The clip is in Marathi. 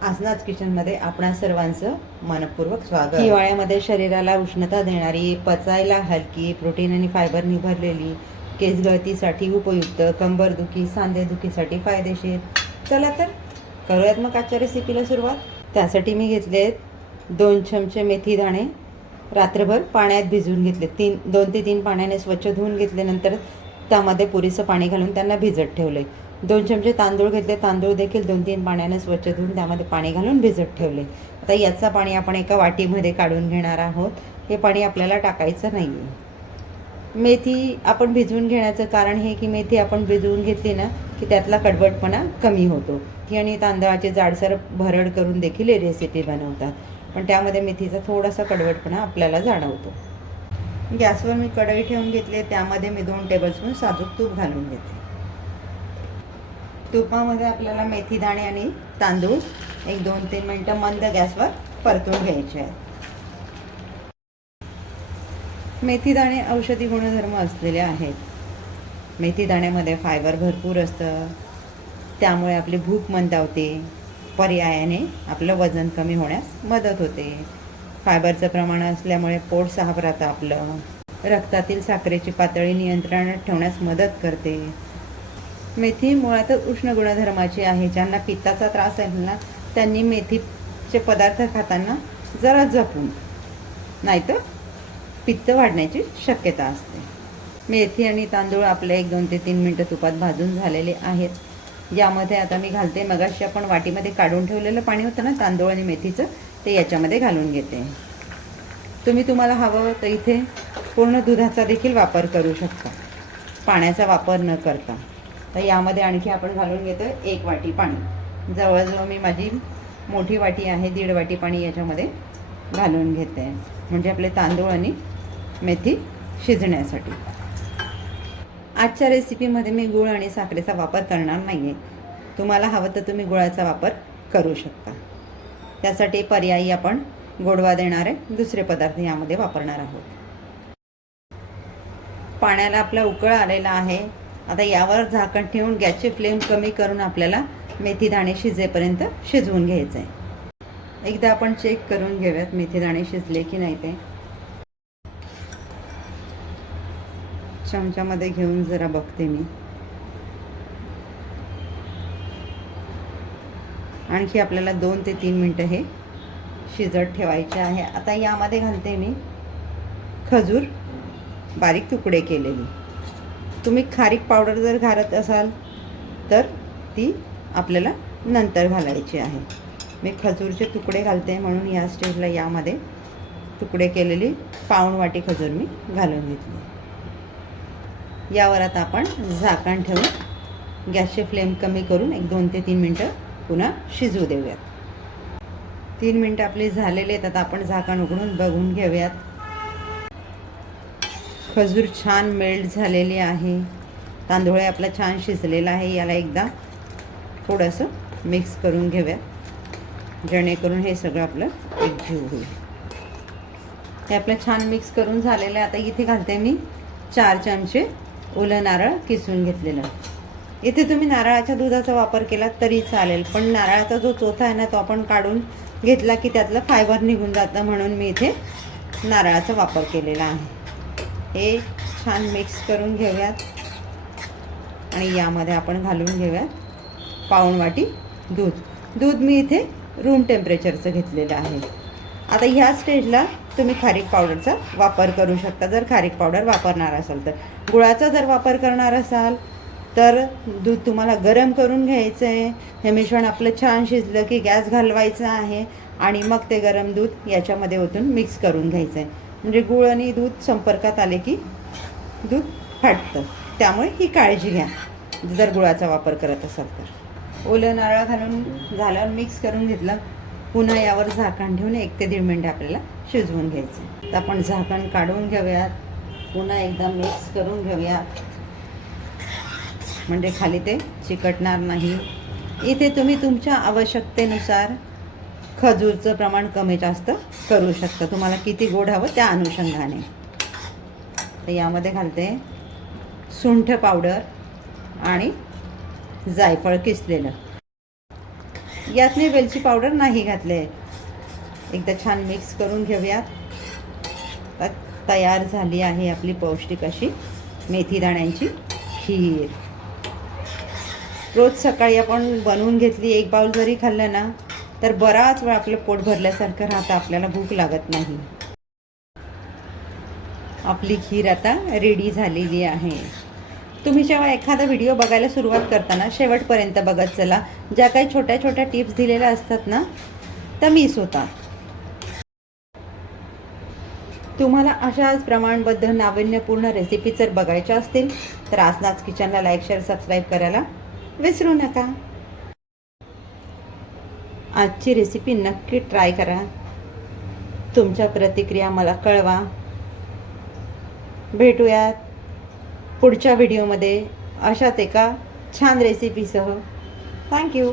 आसनाज किचनमध्ये आपणा सर्वांचं मनपूर्वक स्वागत। हिवाळ्यामध्ये शरीराला उष्णता देणारी, पचायला हलकी, प्रोटीन आणि फायबरनी भरलेली, केस गळतीसाठी उपयुक्त, कंबरदुखी सांधेदुखीसाठी फायदेशीर। चला तर करूयात मग आजच्या रेसिपीला सुरुवात। त्यासाठी मी घेतले 2 चमचे मेथी दाणे, रात्रभर पाण्यात भिजवून घेतले। 2 ते 3 पाण्याने स्वच्छ धुवून घेतल्यानंतर त्यामध्ये पुरेसं पाणी घालून त्यांना भिजत ठेवले। 2 चमचे तांदूळ घेतले, तांदूळ देखील 2-3 पाण्याने स्वच्छ धुवून त्यामध्ये पाणी घालून भिजत ठेवले। आता याचा पाणी आपण एका वाटीमध्ये काढून घेणार आहोत। हे पाणी आपल्याला टाकायचं नाही आहे। मेथी आपण भिजवून घेण्याचं कारण हे की मेथी आपण भिजवून घेतली ना की त्यातला कडवटपणा कमी होतो। ही आणि तांदळाची जाडसर भरड करून देखील ही रेसिपी बनवतात, पण त्यामध्ये मेथीचा थोडासा कडवटपणा आपल्याला जाणवतो। गॅसवर मी कढई ठेवून घेतली, त्यामध्ये मी 2 टेबलस्पून साजूक तूप घालून घेते। तुपामध्ये आपल्याला मेथी दाणे आणि तांदूळ 1-2-3 मिनिटं मंद गॅसवर परतून घ्यायचे आहेत। मेथी दाणे औषधी गुणधर्म असलेले आहेत। मेथी दाण्यामध्ये फायबर भरपूर असतं, त्यामुळे आपली भूक मंदावते, पर्यायाने आपलं वजन कमी होण्यास मदत होते। फायबरचं प्रमाण असल्यामुळे पोट साफ राहतं आपलं, रक्तातील साखरेची पातळी नियंत्रणात ठेवण्यास मदत करते। मेथी मुळातच उष्ण गुणधर्माची आहे। ज्यांना पित्ताचा त्रास आहे ना त्यांनी मेथीचे पदार्थ खाताना जरा जपून, नाहीतर पित्त वाढण्याची शक्यता असते। मेथी आणि तांदूळ आपले 1-2 ते 3 मिनिटं तुपात भाजून झालेले आहेत। यामध्ये आता मी घालते मगाशी आपण वाटीमध्ये काढून ठेवलेलं पाणी होतं ना तांदूळ आणि मेथीचं, ते याच्यामध्ये घालून घेते। तुम्हाला हवं तर इथे पूर्ण दुधाचा देखील वापर करू शकता, पाण्याचा वापर न करता। तर यामध्ये आणखी आपण घालून घेतो 1 वाटी पाणी। जवळजवळ मी माझी मोठी वाटी आहे 1.5 वाटी पाणी याच्यामध्ये घालून घेते, म्हणजे आपले तांदूळ आणि मेथी शिजण्यासाठी। आजच्या रेसिपीमध्ये मी गूळ आणि साखरेचा वापर करणार नाही आहे। तुम्हाला हवं तर तुम्ही गुळाचा वापर करू शकता। त्यासाठी पर्यायी आपण गोडवा देणारे दुसरे पदार्थ यामध्ये वापरणार आहोत। पाण्याला आपला उकळ आलेला आहे। आता यावर झाकण ठेवून गॅसची फ्लेम कमी करून आपल्याला मेथी दाणे शिजेपर्यंत शिजवून घ्यायचं आहे। एकदा आपण चेक करून घेऊयात मेथी दाणे शिजले की नाही ते। चमच्यामध्ये घेऊन जरा बघते मी। आणखी आपल्याला 2 ते 3 मिनिटं हे शिजत ठेवायचे आहे। आता यामध्ये घालते मी खजूर बारीक तुकडे केलेली। तुम्ही खारीक पावडर जर घालत असाल तर ती आपल्याला नंतर घालायची आहे। मी खजूरचे तुकडे घालते म्हणून या स्टेजला यामध्ये तुकडे केलेली पाऊण वाटी खजूर मी घालून घेतली। यावर आता आपण झाकण ठेवून गॅसची फ्लेम कमी करून 1-2 ते 3 मिनिटं पुन्हा शिजू देऊयात। 3 मिनिटं आपली झालेली आहेत। आता आपण झाकण उघडून बघून घेऊयात। खजूर छान मेल्ट झालेली आहे, तांदूळ आपला छान शिजलेला आहे। याला एकदा थोडंसं मिक्स करून घेऊयात, जेणेकरून हे सगळं आपलं एकजीव होईल। हे आपलं छान मिक्स करून झालेलं आहे। आता इथे घालते मी 4 चमचे ओलं नारळ किसून घेतलेलं। इथे तुम्ही नारळाच्या दुधाचा वापर केला तरी चालेल, पण नारळाचा जो चोथा आहे ना तो आपण काढून घेतला की त्यातलं फायबर निघून जातं, म्हणून मी इथे नारळाचा वापर केलेला आहे। हे छान मिक्स करून घेऊयात आणि यामध्ये आपण घालून घेऊयात पाऊण वाटी दूध मी इथे रूम टेम्परेचरचं घेतलेलं आहे। आता ह्या स्टेजला तुम्ही खारीक पावडरचा वापर करू शकता, जर खारीक पावडर वापरणार असाल तर। गुळाचा जर वापर करणार असाल तर दूध तुम्हाला गरम करून घ्यायचं आहे। हे मिश्रण आपलं छान शिजलं की गॅस घालवायचा आहे आणि मग ते गरम दूध याच्यामध्ये ओतून मिक्स करून घ्यायचं आहे, म्हणजे गूळ आणि दूध संपर्कात आले की दूध फाटतं, त्यामुळे ही काळजी घ्या जर गुळाचा वापर करत असाल तर। ओलं नारळ घालून झाल्यावर मिक्स करून घेतलं, पुन्हा यावर झाकण ठेवून 1 ते 1.5 मिनिटं आपल्याला शिजवून घ्यायचं। तर आपण झाकण काढून घेऊयात, पुन्हा एकदा मिक्स करून घेऊयात, म्हणजे खाली ते चिकटणार नाही। इथे तुम्ही तुमच्या आवश्यकतेनुसार खजूरचं प्रमाण कमी जास्त करू शकता, तुम्हाला किती गोड हवं त्या अनुषंगाने। तर यामध्ये घालते सुंठ पावडर आणि जायफळ किसलेलं। यात मी वेलची पावडर नाही घातले आहे. एकदा छान मिक्स करून घेऊयात. तयार झाली आहे आपली पौष्टिक अशी मेथी दाण्यांची खीर. रोज सकाळी आपण बनवून घेतली, एक बाउल जरी खाल्लं ना तर बराच वेळ आपलं पोट भरल्यासारखं राहतं, आपल्याला भूक लागत नाही. आपली खीर आता रेडी झालेली आहे. तुम्ही जेव्हा एखादा व्हिडिओ बघायला सुरुवात करताना शेवटपर्यंत बघत चला. ज्या काही छोट्या छोट्या टिप्स दिलेल्या असतात ना त्या मिस होतात. तुम्हाला अशाच प्रमाणबद्ध नाविन्यपूर्ण रेसिपी जर बघायच्या असतील तर आसनाच किचनला लाईक, शेअर, सबस्क्राईब करायला विसरू नका. आजची रेसिपी नक्की ट्राय करा. तुमच्या प्रतिक्रिया मला कळवा. भेटूयात पुढच्या व्हिडिओमध्ये अशाच एका छान रेसिपीसह. थँक्यू.